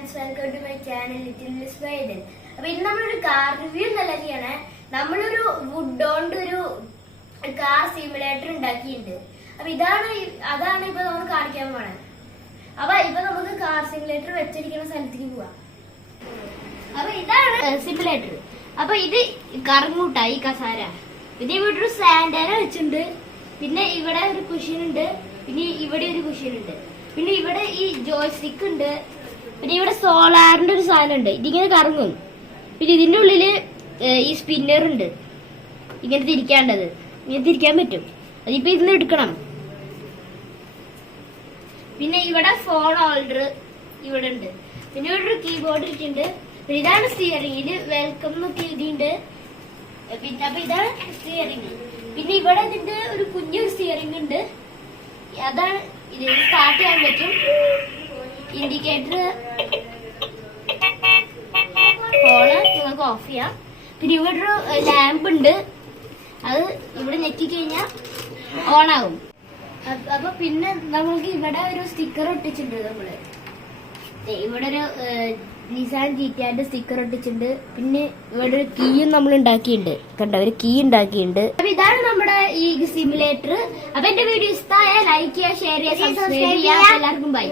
Friends, welcome to my channel little miss വൈഡൻ. അപ്പൊ ഇന്ന് നമ്മളൊരു കാർ റിവ്യൂ എന്നല്ല ചെയ്യണേ. നമ്മളൊരു വുഡ് കൊണ്ട് ഒരു കാർ സിമുലേറ്റർ ഉണ്ടാക്കിയിട്ടുണ്ട്. അപ്പൊ അതാണ് ഇപ്പൊ നമ്മൾ കാണിക്കാൻ പോണേ. അപ്പൊ ഇപ്പൊ നമുക്ക് കാർ സിമുലേറ്റർ വെച്ചിരിക്കുന്ന സ്ഥലത്തേക്ക് പോവാം. അപ്പൊ ഇതാണ് സിമുലേറ്റർ. അപ്പൊ ഇത് കറങ്ങൂട്ട ഈ കസാര. പിന്നെ ഇവിടെ ഒരു സാൻഡാന വെച്ചിട്ടുണ്ട്. പിന്നെ ഇവിടെ ഒരു കുഷൻ ഉണ്ട്. പിന്നെ ഇവിടെ ഒരു കുഷൻ ഉണ്ട്. പിന്നെ ഇവിടെ ഈ ജോയ്സ്റ്റിക്ക് ഉണ്ട്. പിന്നെ ഇവിടെ സോളാറിന്റെ ഒരു സാധനം ഉണ്ട്. ഇതിങ്ങനെ കറങ്ങും. പിന്നെ ഇതിന്റെ ഉള്ളില് ഈ സ്പിന്നർ ഉണ്ട്. ഇങ്ങനെ തിരിക്കാണ്ടത്. ഇങ്ങനെ തിരിക്കാൻ പറ്റും. അതിപ്പോ ഇതിന് എടുക്കണം. പിന്നെ ഇവിടെ ഫോൺ ഹോൾഡർ ഇവിടെ ഉണ്ട്. പിന്നെ ഇവിടെ ഒരു കീബോർഡ് ഇട്ടിട്ടുണ്ട്. പിന്നെ ഇതാണ് സ്റ്റിയറിംഗ്. ഇത് വെൽക്കം എന്നൊക്കെ എഴുതിയിട്ടുണ്ട്. പിന്നെ അപ്പൊ ഇതാണ് സ്റ്റിയറിംഗ്. പിന്നെ ഇവിടെ ഇതിന്റെ ഒരു കുഞ്ഞൊരു സ്റ്റിയറിംഗ് ഉണ്ട്. അതാണ് ഇത് സ്റ്റാർട്ട് ചെയ്യാൻ പറ്റും. ഇൻഡിക്കേറ്റർ ഫോണ് നിങ്ങൾക്ക് ഓഫ് ചെയ്യാം. പിന്നെ ഇവിടെ ഒരു ലാമ്പ് ഉണ്ട്. അത് ഇവിടെ ഞെക്കി കഴിഞ്ഞാൽ ഓൺ ആകും. അപ്പൊ പിന്നെ നമുക്ക് ഇവിടെ ഒരു സ്റ്റിക്കർ ഒട്ടിച്ചിട്ടുണ്ട്. നമ്മള് ഇവിടെ ഒരു നിസാൻ ജിറ്റിന്റെ സ്റ്റിക്കർ ഒട്ടിച്ചിട്ടുണ്ട്. പിന്നെ ഇവിടെ ഒരു കീയും നമ്മൾ ഉണ്ടാക്കിയിട്ടുണ്ട്. കണ്ട ഒരു കീ ഉണ്ടാക്കിയിട്ടുണ്ട്. അപ്പൊ ഇതാണ് നമ്മുടെ ഈ സിമുലേറ്റർ. അപ്പൊ എന്റെ വീഡിയോ ഇഷ്ടമായ ലൈക്ക് ചെയ്യുക, ഷെയർ ചെയ്യുക, സബ്സ്ക്രൈബ് ചെയ്യുക. എല്ലാവർക്കും ബൈ.